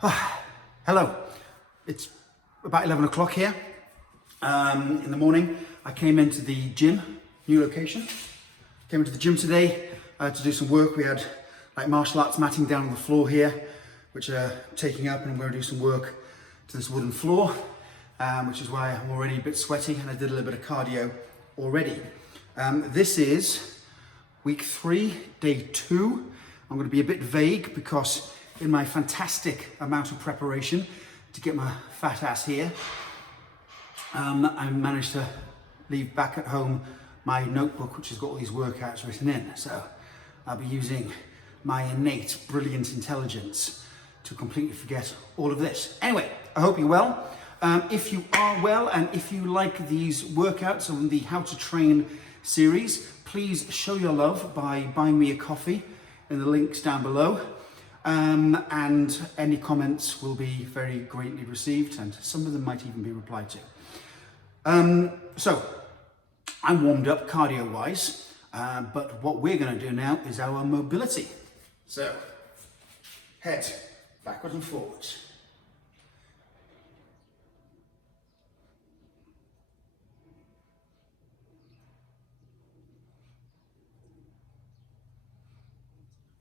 Hello, it's about 11 o'clock here in the morning. I came into the gym, new location. Came into the gym today to do some work. We had like martial arts matting down on the floor here, which are taking up, and I'm going to do some work to this wooden floor, which is why I'm already a bit sweaty, and I did a little bit of cardio already. This is week 3, day 2. I'm going to be a bit vague because in my fantastic amount of preparation to get my fat ass here, I managed to leave back at home my notebook, which has got all these workouts written in. So I'll be using my innate brilliant intelligence to completely forget all of this. Anyway, I hope you're well. If you are well, and if you like these workouts on the How to Train series, please show your love by buying me a coffee in the links down below. And any comments will be very greatly received, and some of them might even be replied to. So I'm warmed up cardio wise, but what we're going to do now is our mobility. So head backwards and forwards.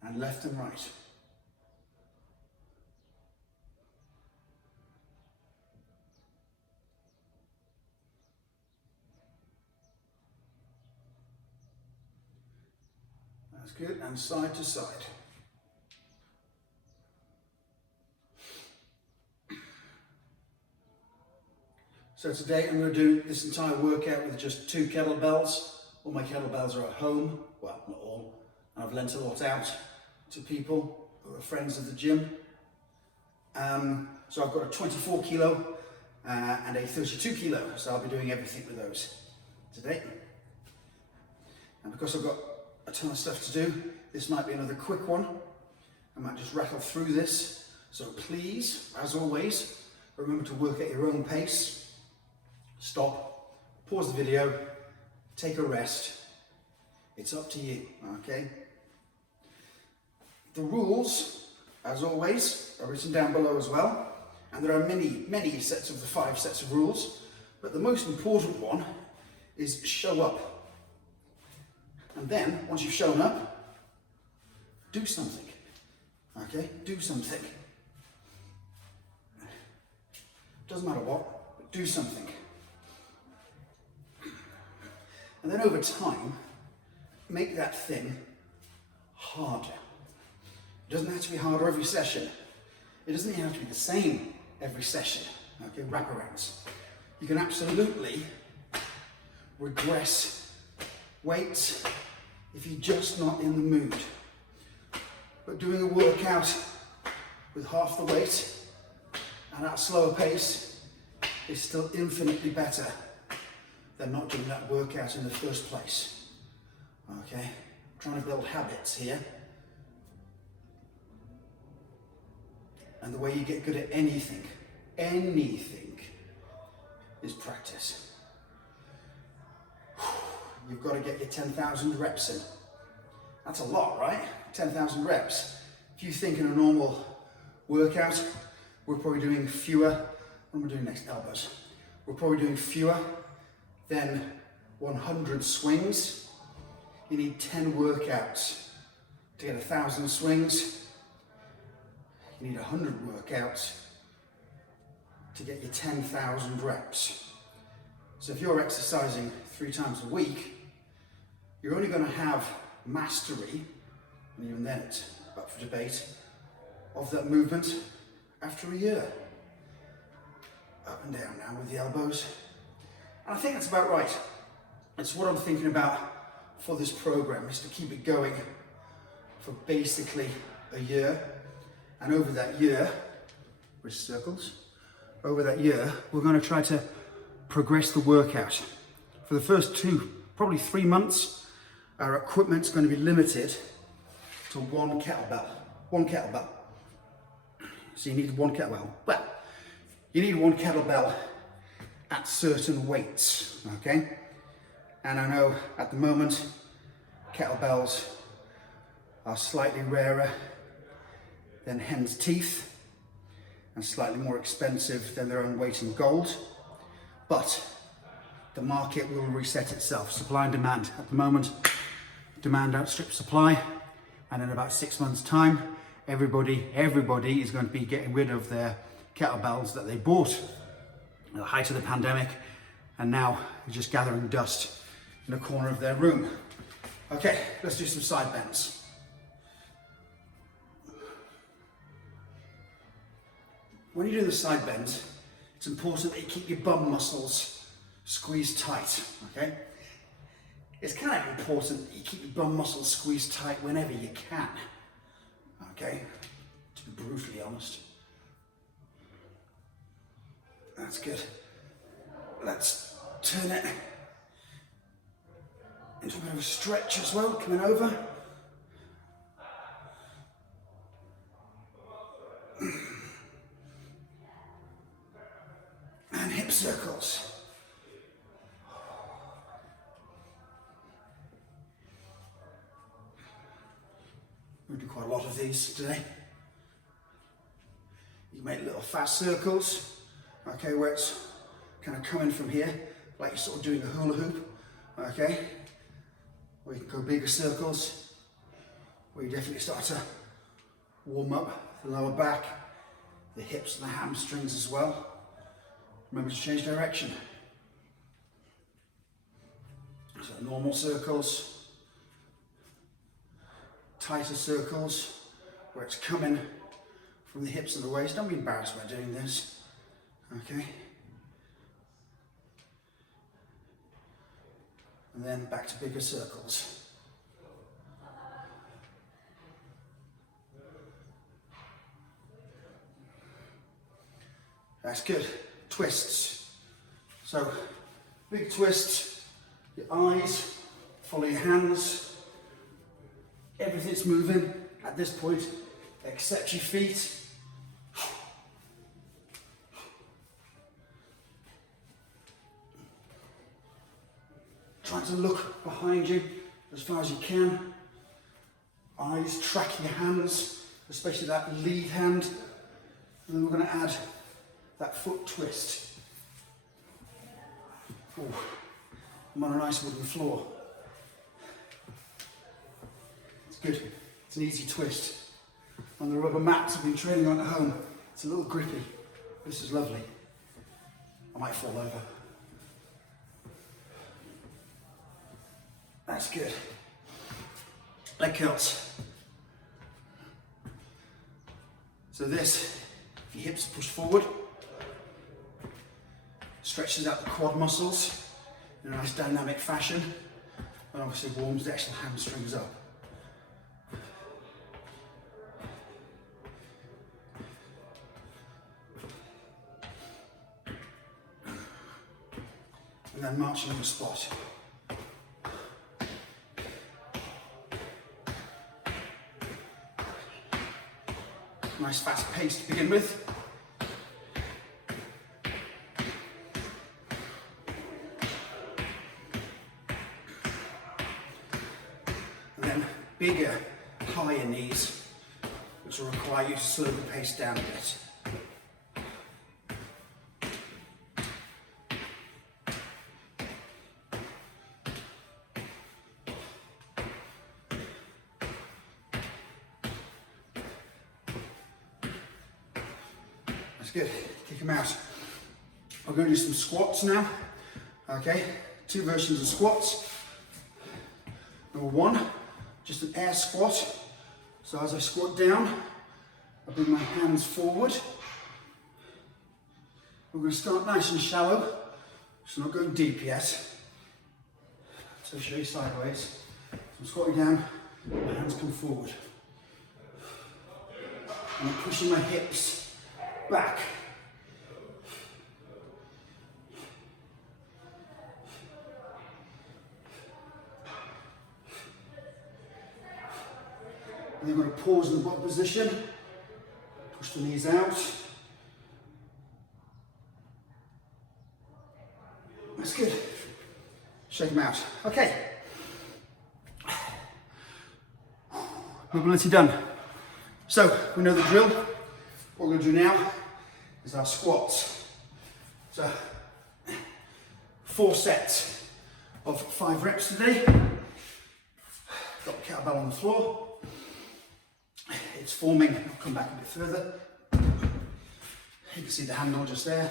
And left and right. That's good, and side to side. So today I'm going to do this entire workout with just 2 kettlebells. All my kettlebells are at home, well, not all, and I've lent a lot out to people who are friends of the gym. So I've got a 24 kilo and a 32 kilo, so I'll be doing everything with those today. And because I've got a ton of stuff to do, this might be another quick one. I might just rattle through this. So please, as always, remember to work at your own pace. Stop, pause the video, take a rest. It's up to you, okay? The rules, as always, are written down below as well. And there are many sets of the 5 sets of rules. But the most important one is show up. And then, once you've shown up, do something. Okay? Do something. Doesn't matter what, but do something. And then over time, make that thing harder. It doesn't have to be harder every session. It doesn't even have to be the same every session. Okay, wraparounds. You can absolutely regress weights if you're just not in the mood. But doing a workout with half the weight and at a slower pace is still infinitely better than not doing that workout in the first place. Okay, I'm trying to build habits here. And the way you get good at anything is practice. You've got to get your 10,000 reps in. That's a lot, right? 10,000 reps. If you think in a normal workout, we're probably doing fewer, what am I doing next? Elbows. We're probably doing fewer than 100 swings. You need 10 workouts to get 1,000 swings. You need 100 workouts to get your 10,000 reps. So if you're exercising 3 times a week, you're only going to have mastery, and even then it's up for debate, of that movement after a year. Up and down now with the elbows. And I think that's about right. It's what I'm thinking about for this program, is to keep it going for basically a year. And over that year, wrist circles, over that year, we're going to try to progress the workout. For the first 2, probably 3 months, our equipment's going to be limited to 1 kettlebell. 1 kettlebell. So you need 1 kettlebell. Well, you need 1 kettlebell at certain weights, okay? And I know at the moment, kettlebells are slightly rarer than hen's teeth and slightly more expensive than their own weight in gold. But the market will reset itself, supply and demand. At the moment, demand outstrips supply, and in about 6 months' time, everybody is going to be getting rid of their kettlebells that they bought at the height of the pandemic, and now are just gathering dust in a corner of their room. Okay, let's do some side bends. When you do the side bend, it's important that you keep your bum muscles squeezed tight, okay? It's kind of important that you keep your bum muscles squeezed tight whenever you can, okay? To be brutally honest. That's good. Let's turn it into a bit of a stretch as well, coming over. And hip circles. We'll do quite a lot of these today. You make little fast circles, okay, where it's kind of coming from here, like you're sort of doing a hula hoop, okay? Or you can go bigger circles, where you definitely start to warm up the lower back, the hips and the hamstrings as well. Remember to change direction. So normal circles, tighter circles, where it's coming from the hips and the waist. Don't be embarrassed about doing this, okay? And then back to bigger circles. That's good. Twists. So, big twist, your eyes, follow your hands. Everything's moving at this point, except your feet. Trying to look behind you as far as you can. Eyes tracking your hands, especially that lead hand. And then we're going to add that foot twist. Ooh, I'm on a nice wooden floor. It's good. It's an easy twist. On the rubber mats I've been training on at home, it's a little grippy. This is lovely. I might fall over. That's good. Leg curls. So this, if your hips push forward, stretches out the quad muscles in a nice dynamic fashion, and obviously warms the actual hamstrings up. And then marching on the spot. Nice fast pace to begin with. And then bigger, higher knees, which will require you to slow the pace down a bit. Good, kick them out. I'm going to do some squats now. Okay, 2 versions of squats. Number 1, just an air squat. So as I squat down, I bring my hands forward. We're going to start nice and shallow, so not going deep yet. So I'll show you sideways. So I'm squatting down, my hands come forward. And I'm pushing my hips back. And then I'm going to pause in the bottom position, push the knees out. That's good. Shake them out. Okay. Mobility done. So we know the drill. What we're going to do now is our squats. So 4 sets of 5 reps today. Got the kettlebell on the floor. It's forming. I'll come back a bit further. You can see the handle just there.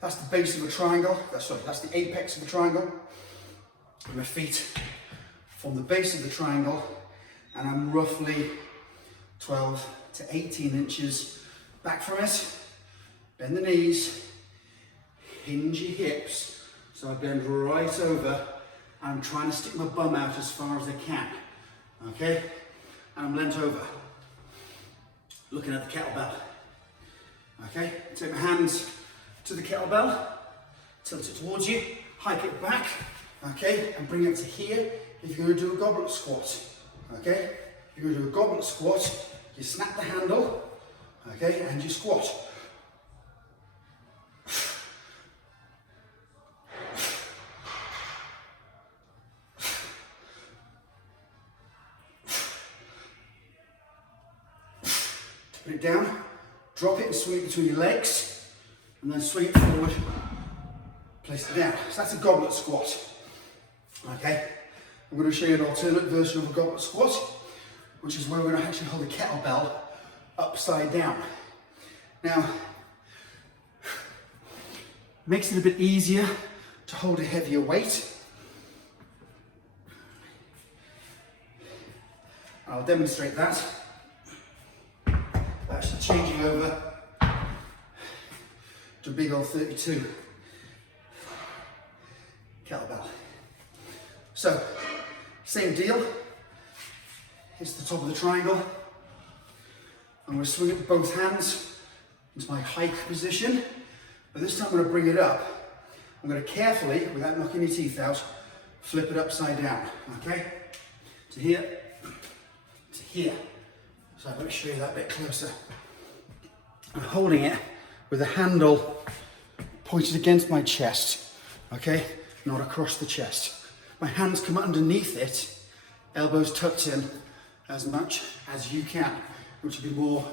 That's the base of a triangle. That's the apex of a triangle. And my feet form the base of the triangle, and I'm roughly 12 to 18 inches back from it. Bend the knees, hinge your hips, so I bend right over. I'm trying to stick my bum out as far as I can, okay? And I'm leant over, looking at the kettlebell, okay? Take my hands to the kettlebell, tilt it towards you, hike it back, okay? And bring it to here if you're going to do a goblet squat, okay? If you're going to do a goblet squat, you snap the handle, okay, and you squat. Put it down, drop it and swing it between your legs, and then swing it forward, place it down. So that's a goblet squat, okay? I'm going to show you an alternate version of a goblet squat, which is where we're going to actually hold the kettlebell upside down. Now, makes it a bit easier to hold a heavier weight. I'll demonstrate that. Actually changing over to a big old 32 kettlebell. So, same deal. It's the top of the triangle. I'm going to swing it with both hands into my hike position, but this time I'm going to bring it up. I'm going to carefully, without knocking your teeth out, flip it upside down, okay? To here, to here. So I'm going to show you that a bit closer. I'm holding it with the handle pointed against my chest, okay? Not across the chest. My hands come underneath it, elbows tucked in as much as you can, which will be more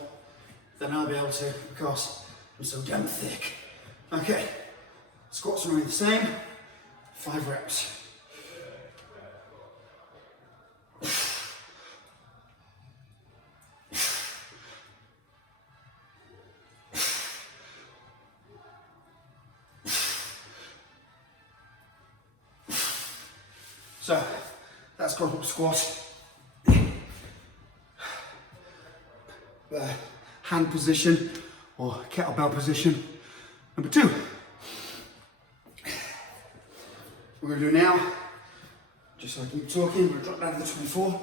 than I'll be able to because I'm so damn thick. Okay, squats are only the same, 5 reps. So that's goblet squat. Hand position or kettlebell position number 2. We're going to do now, just so I keep talking, we're going to drop down to the 24.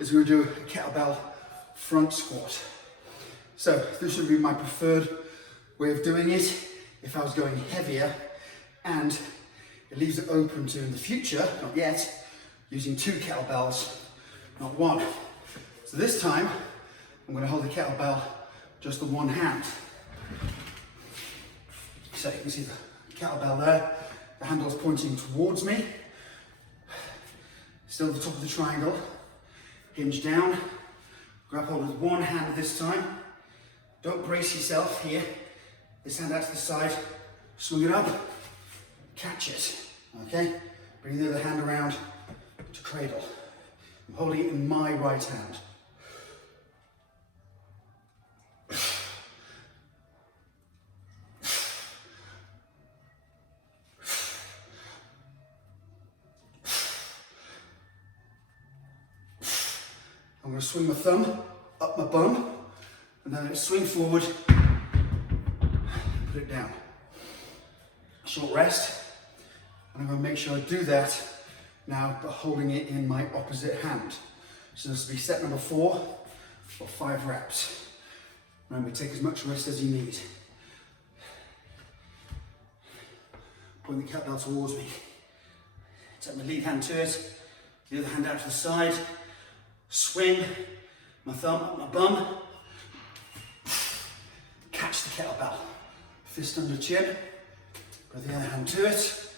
Is we're going to do a kettlebell front squat. So this would be my preferred way of doing it if I was going heavier, and it leaves it open to in the future, not yet, using 2 kettlebells, not 1. So this time, I'm going to hold the kettlebell just the one hand. So you can see the kettlebell there, the handle is pointing towards me. Still at the top of the triangle, hinge down, grab hold with one hand this time. Don't brace yourself here. This hand out to the side, swing it up, catch it, okay? Bring the other hand around to cradle. I'm holding it in my right hand. I'm going to swing my thumb up my bum, and then swing forward, put it down. Short rest, and I'm going to make sure I do that now, but holding it in my opposite hand. So this will be set number 4 or 5 reps. Remember, take as much rest as you need. Point the kettlebell towards me. Take my lead hand to it, the other hand out to the side. Swing my thumb up my bum. Catch the kettlebell. Fist under chin. Put the other hand to it.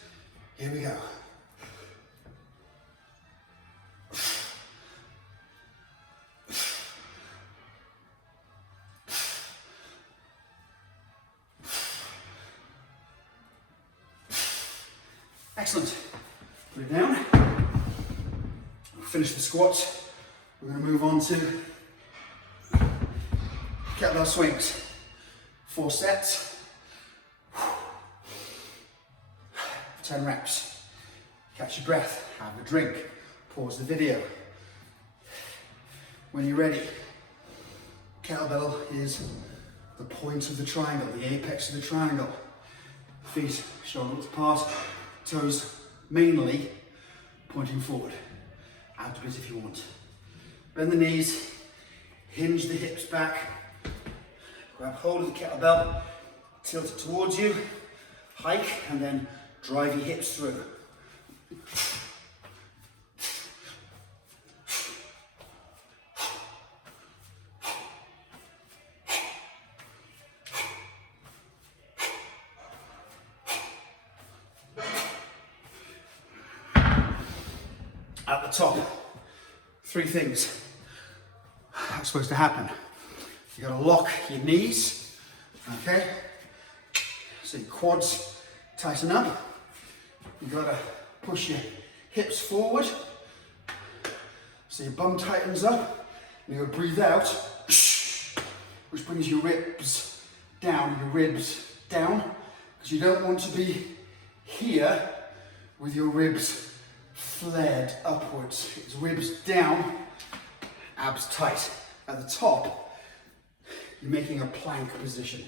Here we go. Excellent. Put it down. Finish the squats. We're going to move on to kettlebell swings. 4 sets. 10 reps. Catch your breath. Have a drink. Pause the video. When you're ready, kettlebell is the point of the triangle, the apex of the triangle. Feet shoulder width apart, toes mainly pointing forward. Out a bit if you want. Bend the knees, hinge the hips back, grab hold of the kettlebell, tilt it towards you, hike, and then drive your hips through. At the top, 3 things are supposed to happen. You gotta lock your knees, okay? So your quads tighten up. You gotta push your hips forward, so your bum tightens up. And you gotta breathe out, which brings your ribs down, because you don't want to be here with your ribs flared upwards. It's ribs down, abs tight. At the top, you're making a plank position.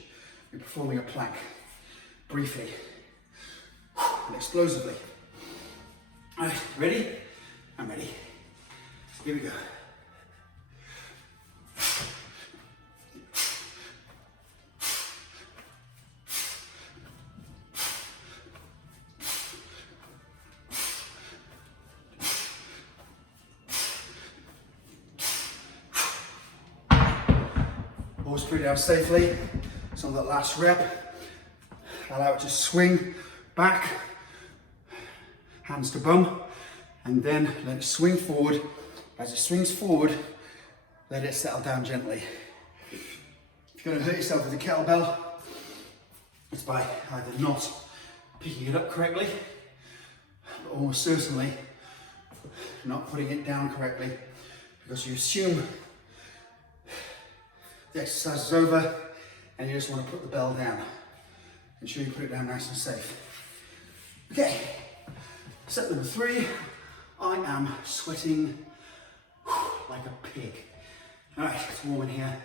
You're performing a plank. Briefly and explosively. All right, ready? I'm ready. Here we go. Always put it down safely. So on that last rep, allow it to swing back, hands to bum, and then let it swing forward. As it swings forward, let it settle down gently. If you're going to hurt yourself with the kettlebell, it's by either not picking it up correctly, but almost certainly not putting it down correctly, because you assume the exercise is over and you just want to put the bell down. Ensure you put it down nice and safe. Okay, set number 3. I am sweating like a pig. All right, it's warm in here.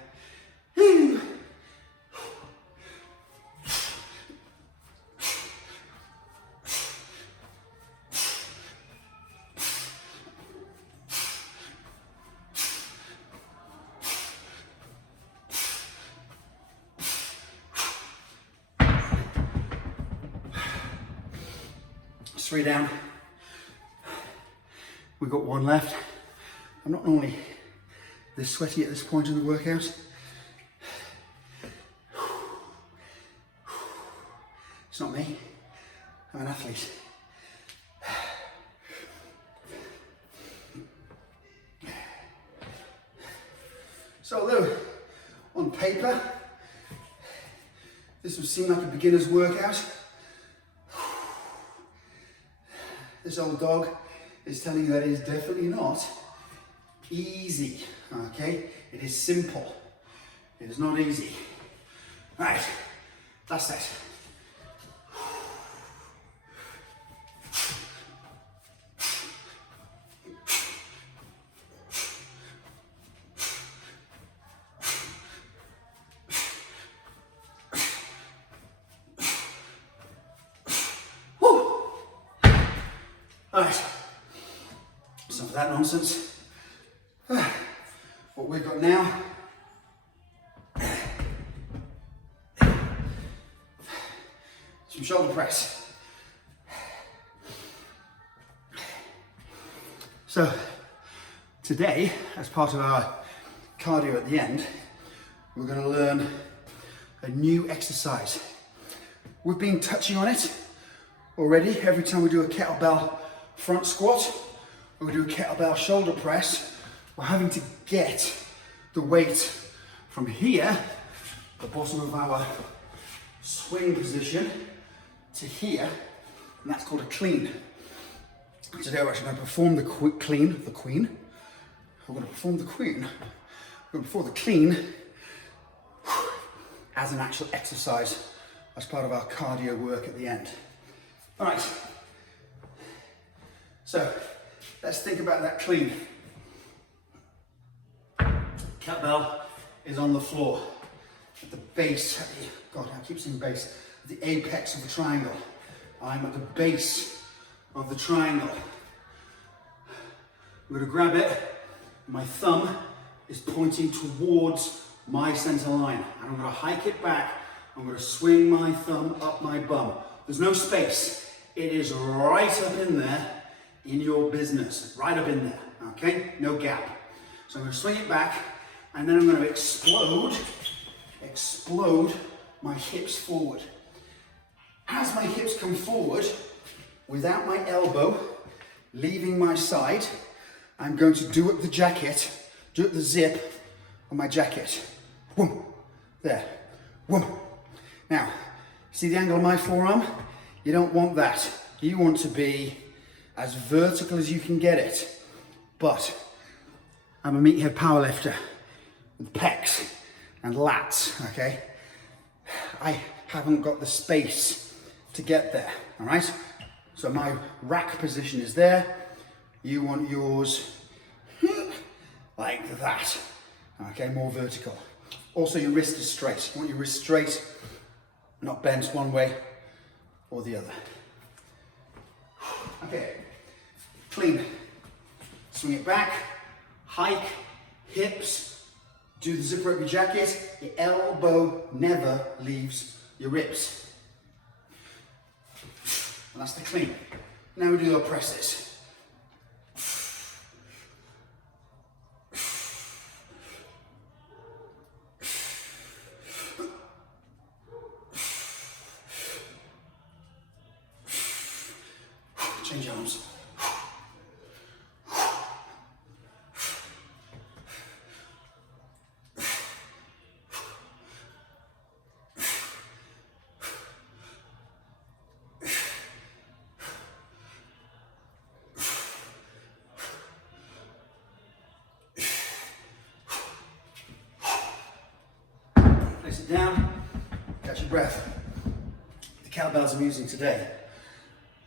It's 3 down. We've got 1 left. I'm not normally this sweaty at this point in the workout. It's not me. I'm an athlete. So although on paper this would seem like a beginner's workout, this old dog is telling you that it is definitely not easy, okay? It is simple. It is not easy. Right, last set. Alright, enough of that nonsense. What we've got now some shoulder press. So today, as part of our cardio at the end, we're going to learn a new exercise. We've been touching on it already. Every time we do a kettlebell front squat or we do a kettlebell shoulder press, we're having to get the weight from here, the bottom of our swing position, to here, and that's called a clean. Today we're actually going to perform the clean. We're going to perform the queen. We're going to perform the clean as an actual exercise, as part of our cardio work at the end. All right, so let's think about that clean. Kettlebell is on the floor at the base, God, I keep saying base, the apex of the triangle. I'm at the base of the triangle. I'm going to grab it, my thumb is pointing towards my center line, and I'm going to hike it back. I'm going to swing my thumb up my bum. There's no space. It is right up in there in your business, right up in there, okay? No gap. So I'm going to swing it back, and then I'm going to explode my hips forward. As my hips come forward, without my elbow leaving my side, I'm going to do up the jacket, do up the zip on my jacket. Whoom, there, whoom. Now, see the angle of my forearm? You don't want that. You want to be as vertical as you can get it. But I'm a meathead powerlifter with pecs and lats, okay? I haven't got the space to get there, all right? So my rack position is there. You want yours like that, okay, more vertical. Also, your wrist is straight. You want your wrist straight, not bent one way or the other. Okay, clean. Swing it back, hike, hips, do the zipper up your jacket. Your elbow never leaves your ribs. And that's the clean. Now we do our presses. Change arms. Place it down, catch your breath. The kettlebells I'm using today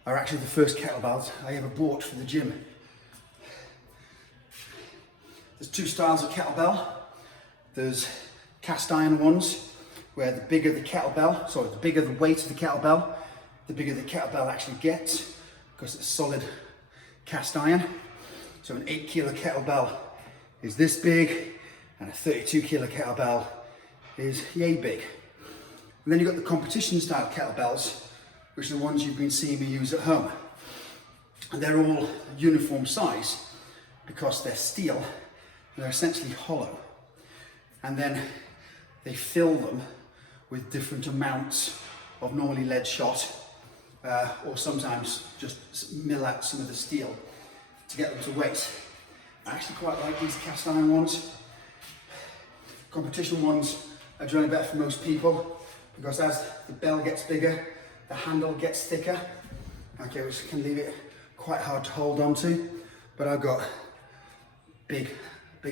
are actually the first kettlebells I ever bought for the gym. There's two styles of kettlebell. There's cast iron ones, where the bigger the kettlebell, sorry, the bigger the weight of the kettlebell, the bigger the kettlebell actually gets, because it's solid cast iron. So an 8 kilo kettlebell is this big, and a 32 kilo kettlebell is yay big. And then you've got the competition style kettlebells, which are the ones you've been seeing me use at home. And they're all uniform size because they're steel and they're essentially hollow. And then they fill them with different amounts of normally lead shot, or sometimes just mill out some of the steel to get them to weight. I actually quite like these cast iron ones. Competition ones are generally better for most people because as the bell gets bigger, the handle gets thicker, okay, which can leave it quite hard to hold on to, but I've got big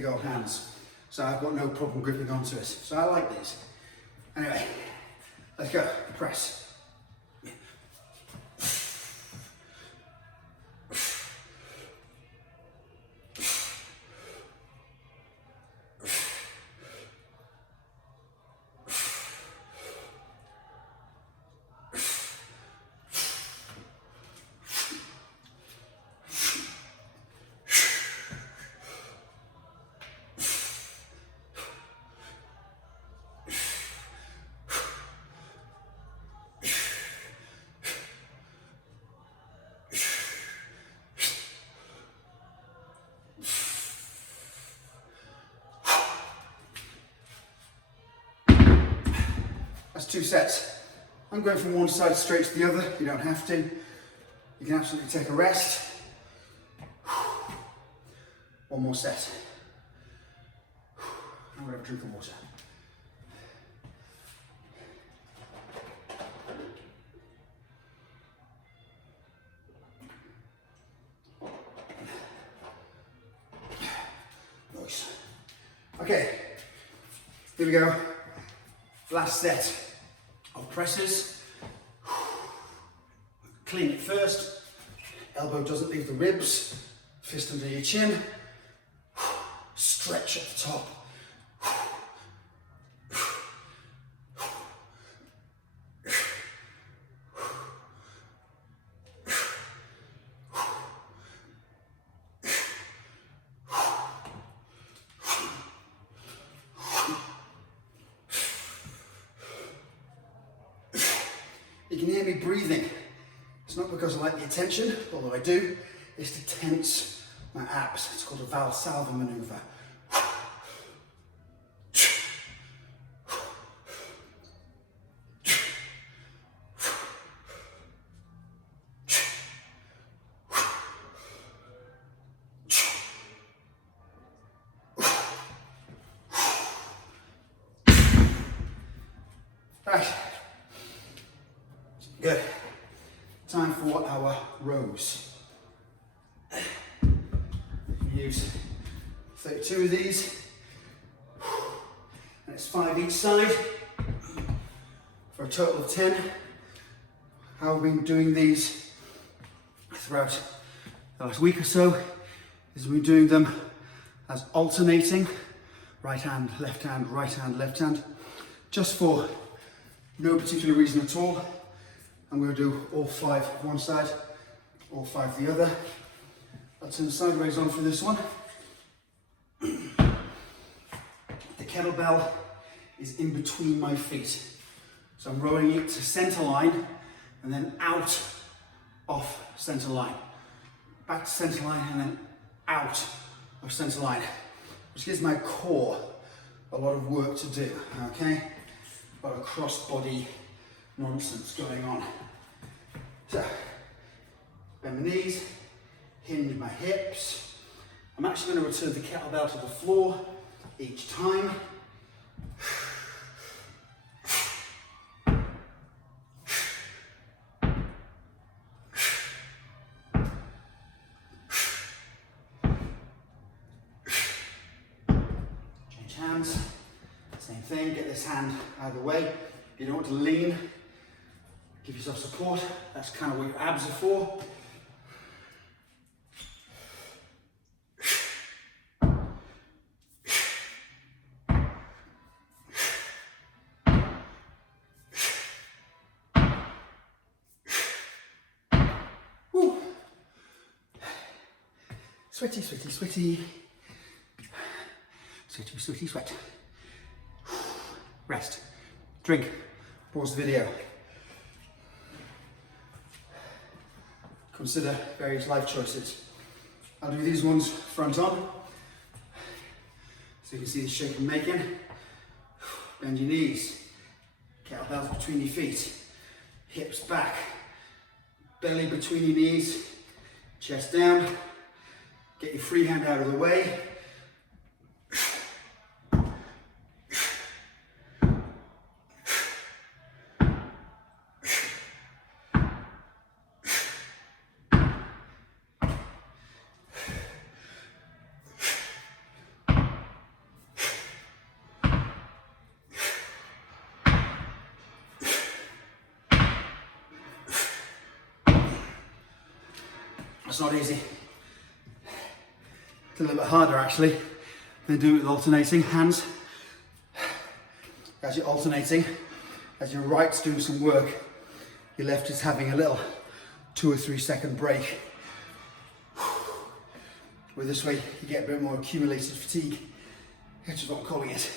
old hands, so I've got no problem gripping onto it. So I like these. Anyway, let's go, press. That's 2 sets. I'm going from one side straight to the other. You don't have to. You can absolutely take a rest. One more set. I'm going to have a drink of water. voice. Okay, here we go. Last set of presses. Clean it first. Elbow doesn't leave the ribs. Fist under your chin. Stretch at the top. You can hear me breathing. It's not because I like the attention, although I do. It's to tense my abs. It's called a Valsalva maneuver. Right. Good. Time for our rows. Use 32 of these, and it's 5 each side for a total of 10. How I've been doing these throughout the last week or so is we've been doing them as alternating, right hand, left hand, right hand, left hand, just for no particular reason at all. I'm going to do all 5 one side, all 5 the other. I'll turn sideways on for this one. The kettlebell is in between my feet. So I'm rowing it to center line and then out off center line. Back to center line and then out of center line. Which gives my core a lot of work to do, okay? A lot of cross-body nonsense going on. So, bend my knees, hinge my hips. I'm actually going to return the kettlebell to the floor each time. Change hands. Same thing, get this hand out of the way. You don't want to lean. Give yourself support. That's kind of what your abs are for. Woo. Sweaty, sweaty, sweaty. Sweaty, sweaty, sweat. Rest. Drink. Pause the video. Consider various life choices. I'll do these ones front on, so you can see the shape I'm making. Bend your knees, kettlebells between your feet, hips back, belly between your knees, chest down, get your free hand out of the way. It's not easy. It's a little bit harder actually than doing it with alternating hands. As you're alternating, as your right's doing some work, your left is having a little 2 or 3 second break. With this way, you get a bit more accumulated fatigue, which is what I'm calling it.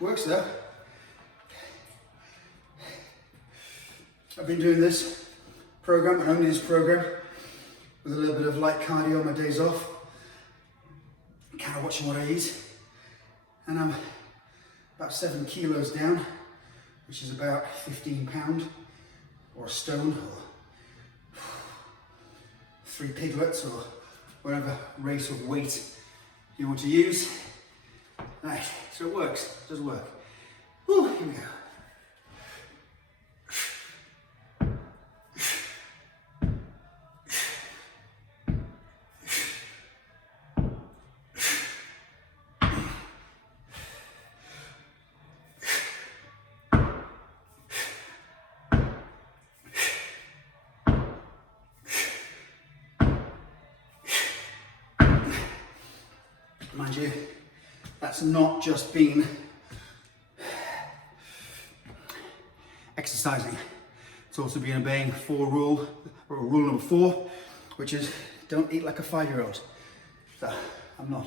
Works though. I've been doing this program and only this program with a little bit of light cardio on my days off. Kind of watching what I eat. And I'm about 7 kilos down, which is about 15 pounds or a stone or 3 piglets or whatever rate of weight you want to use. Right, so it works, it does work. Whew, here we go. Mind you, that's not just been exercising. It's also been obeying rule number 4, which is don't eat like a 5-year-old. So I'm not.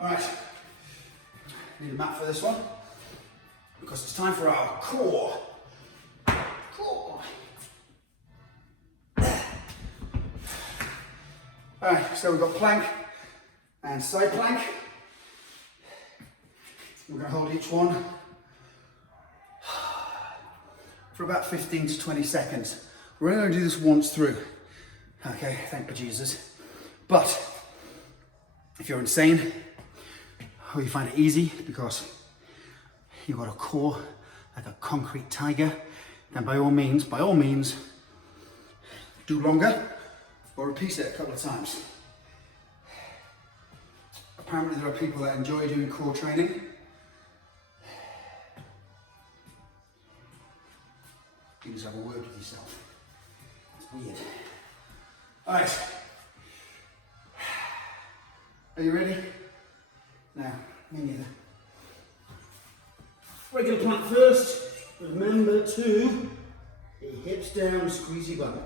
All right, need a mat for this one because it's time for our core. All right, so we've got plank and side plank. We're going to hold each one for about 15 to 20 seconds. We're only going to do this once through. Okay, thank you, Jesus. But if you're insane or you find it easy because you've got a core like a concrete tiger, then by all means, do longer or repeat it a couple of times. Apparently there are people that enjoy doing core training. You just have a word with yourself. It's weird. All right. Are you ready? No, me neither. Regular plank first. Remember to hips down, squeeze your bum.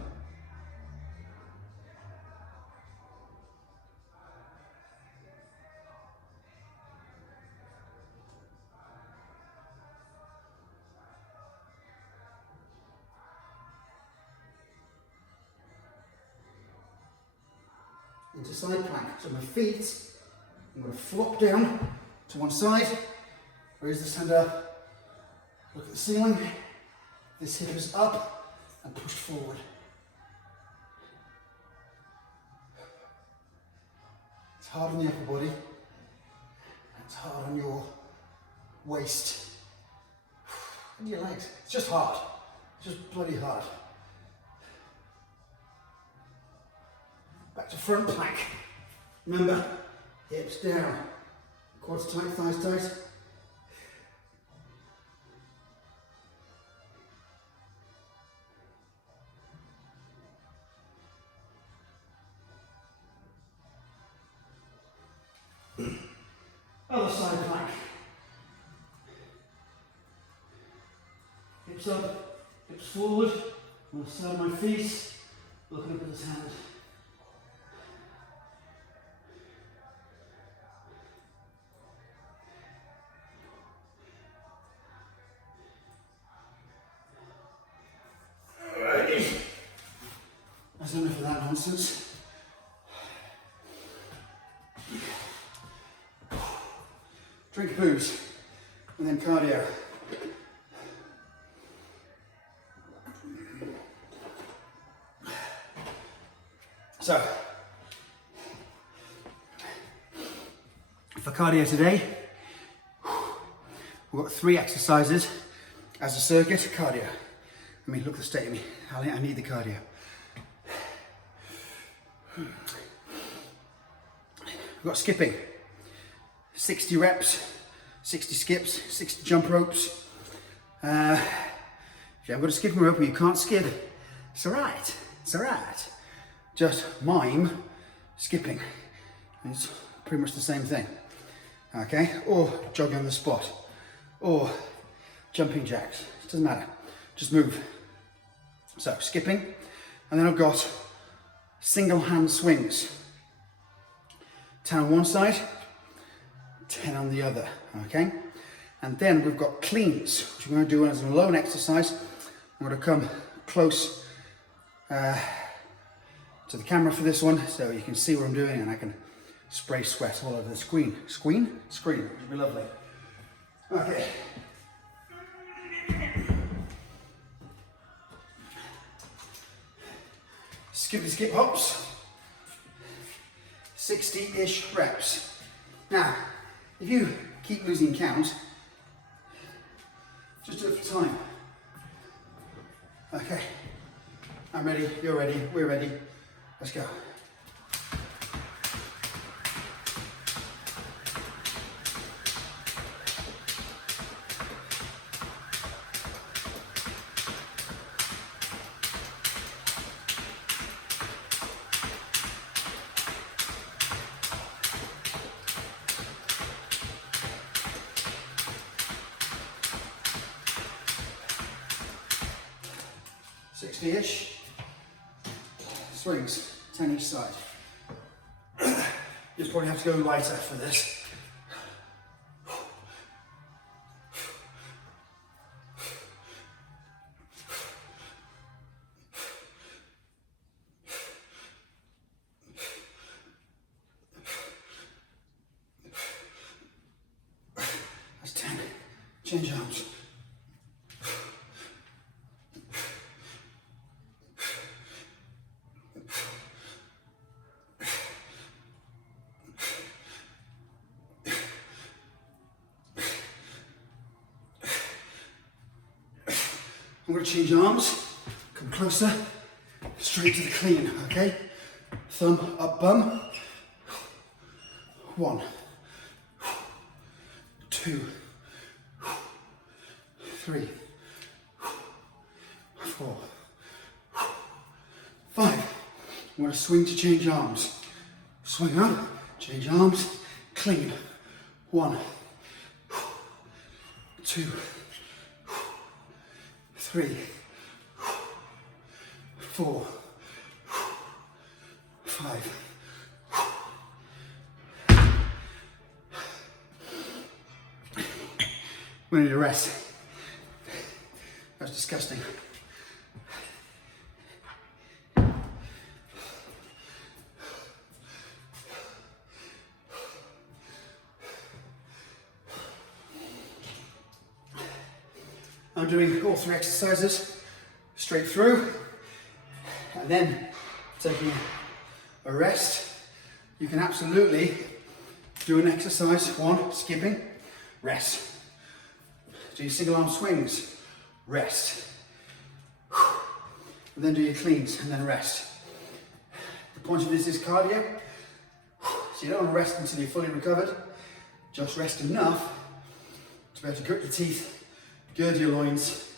Into side plank. So my feet, I'm going to flop down to one side, raise this hand up, look at the ceiling, this hip is up and push forward. It's hard on the upper body, it's hard on your waist and your legs. It's just hard, it's just bloody hard. Back to front plank. Remember, hips down, quads tight, thighs tight. Other side plank. Hips up, hips forward, on the side of my feet, looking up at this hand. That's enough of that nonsense. Drink booze and then cardio. So, for cardio today, we've got 3 exercises as a circuit cardio. I mean, look at the state of me. I need the cardio. We've got skipping. 60 reps, 60 skips, 60 jump ropes. If you haven't got a skipping rope or you can't skip, it's alright. It's alright. Just mime skipping. It's pretty much the same thing. Okay? Or jogging on the spot. Or jumping jacks. It doesn't matter. Just move. So, skipping. And then I've got single hand swings. 10 on one side, 10 on the other, okay? And then we've got cleans, which we're going to do as an alone exercise. I'm going to come close to the camera for this one so you can see what I'm doing and I can spray sweat all over the screen. Screen, which would be lovely. Okay. Skip hops. 60-ish reps. Now, if you keep losing count, just do it for time. Okay, I'm ready, you're ready, we're ready. Let's go. 60-ish. Swings, 10 each side. You'll probably have to go lighter for this. That's 10. Change arms. I'm going to change arms, come closer, straight to the clean, okay? Thumb up bum. 1, 2, 3, 4, 5. I'm going to swing to change arms. Swing up, change arms, clean. 1, 2, 3, 4, 5. We need a rest. That's disgusting. I'm doing all 3 exercises straight through, and then taking a rest. You can absolutely do an exercise, 1, skipping, rest. Do your single arm swings, rest. And then do your cleans, and then rest. The point of this is cardio, so you don't want to rest until you're fully recovered. Just rest enough to be able to grit your teeth, gird your loins,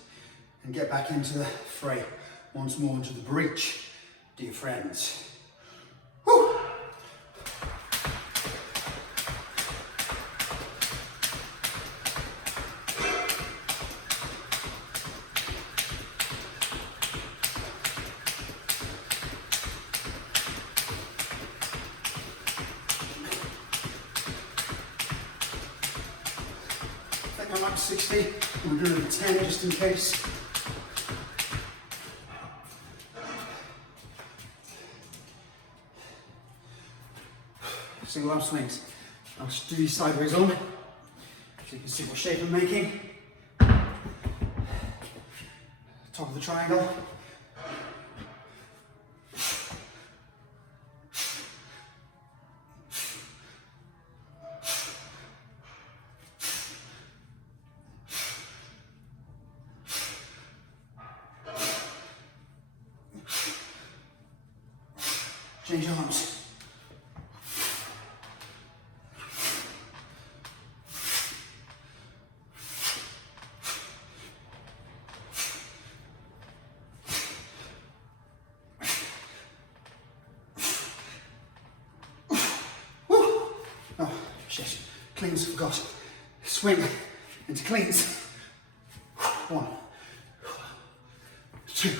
and get back into the fray once more, into the breach, dear friends. Woo! I'm up to 60, I'm doing 10 just in case. Single arm swings. I'll just do these sideways on, so you can see what shape I'm making. Top of the triangle. Change arms. Oh, shit. Cleans, forgot. Swing into cleans. 1, 2.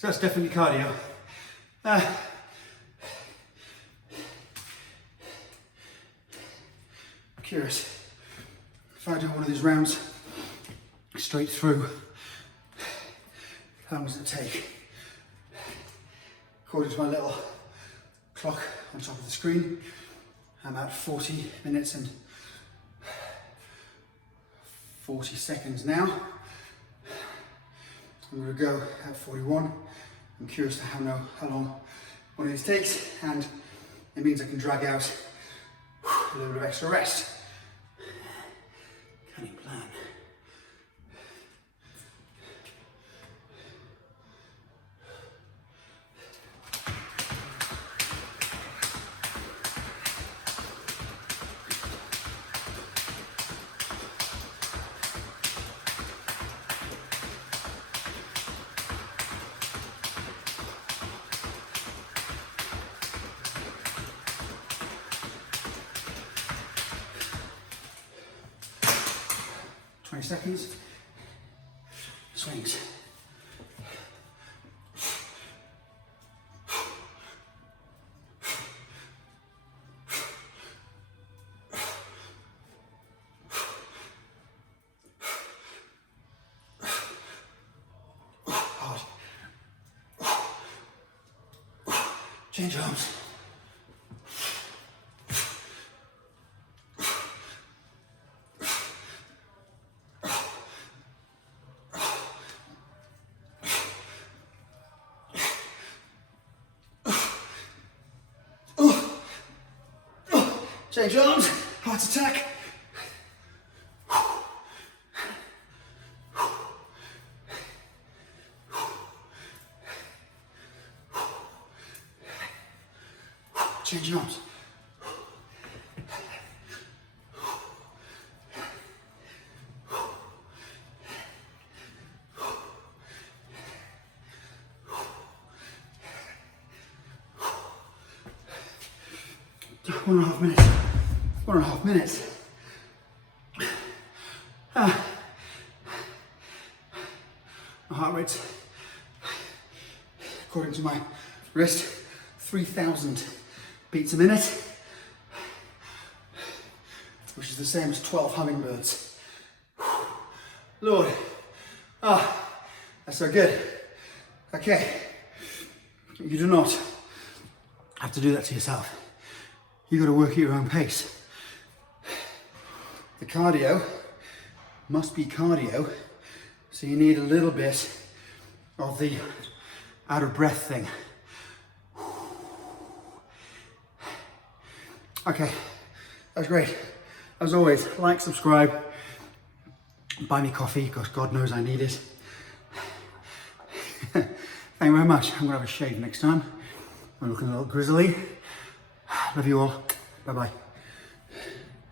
So that's definitely cardio. Curious, if I do one of these rounds straight through, how long does it take? According to my little clock on top of the screen, I'm at 40 minutes and 40 seconds now. I'm going to go at 41. I'm curious to how long one of these takes, and it means I can drag out A little bit of extra rest. Cunning plan. Seconds, swings. Hard. Change arms. Change arms, heart attack. Change arms. One and a half minutes. 1.5 minutes. My heart rate's, according to my wrist, 3,000 beats a minute, which is the same as 12 hummingbirds. Lord, that's so good. Okay, you do not have to do that to yourself. You've got to work at your own pace. The cardio must be cardio, so you need a little bit of the out of breath thing. Okay, that was great. As always, like, subscribe, buy me coffee, because God knows I need it. Thank you very much. I'm gonna have a shave next time. I'm looking a little grizzly. Love you all. Bye-bye.